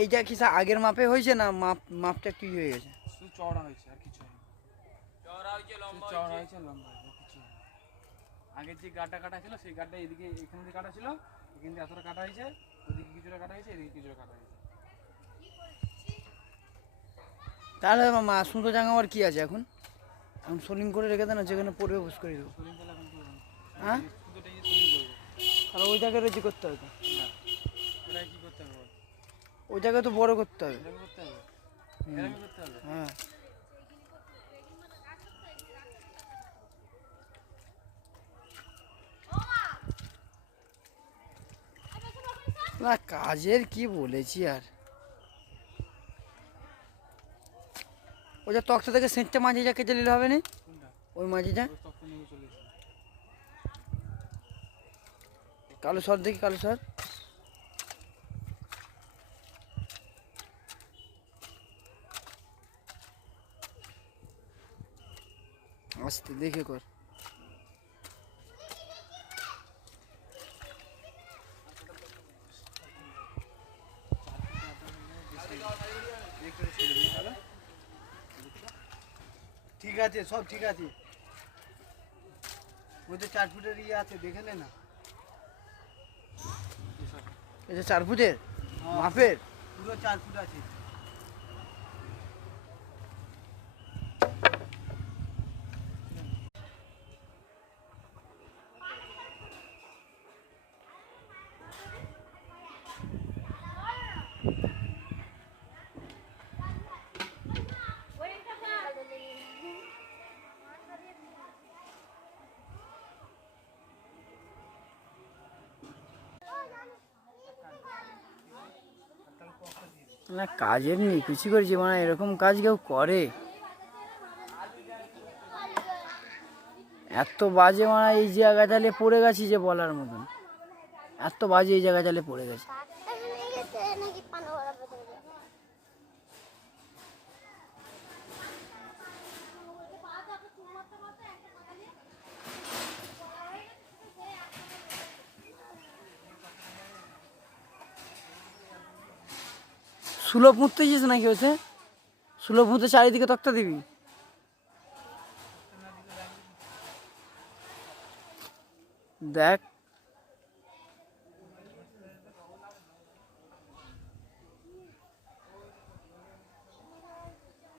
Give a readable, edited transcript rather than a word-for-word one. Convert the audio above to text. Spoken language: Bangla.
এইটা কি আগের মাপে হয়েছে না মাপটা একটু হয়ে গেছে? শুধু চওড়া হয়েছে আর কিছু হয়নি। চওড়া হয়েছে লম্বা কিছু হয়নি। আগের যে গাড্ডা কাটা ছিল সেই গাড্ডা এদিকে এখান থেকে কাটা ছিল, এখান থেকে এতটা কাটা হয়েছে, ওদিকে কিছুটা কাটা হয়েছে, এদিকে কিছুটা কাটা হয়েছে। তাহলে সুতো জাঙ্গাবার কি আছে এখন? এখন সোলিং করে রেখে দেন না, যেখানে পড়বে বুঝ করে দেবো। সোলিং তাহলে এখন করবো না। হ্যাঁ, সুতোটা সোলিং করবো। তাহলে ওই জায়গায় রেজি করতে হবে। না ওটাকে কী করতে হবে? ওই জায়গায় তো বড় করতে হবে। এরকম করতে হবে, এরকম করতে হবে। হ্যাঁ, না কাজের কি বলেছি আর। ওই যে তক্তা থেকে সেঁটটা মাঝিটা কেটে নিলে হবে না? কোনটা? ওই মাঝিটা তখন নিয়ে চলে এসেছে। কালো সর দেখি, কালো সর। আস্তে দেখে কর। ঠিক আছে, সব ঠিক আছে। ওই তো 4 ফুটের ইয়ে আছে, দেখে নে না। এটা 4 ফুটের মাপের? পুরো 4 ফুট আছে। না কাজের নেই কিছু করেছি, মানে এরকম কাজ কেউ করে? এত বাজে মানে এই জায়গা চালে পড়ে গেছি যে বলার মতন, এত বাজে এই জায়গা চালে পড়ে গেছে। সুলভ মুততেছিস নাকি? হচ্ছে সুলভ মুতে চারিদিকে তক্তা দিবি? দেখ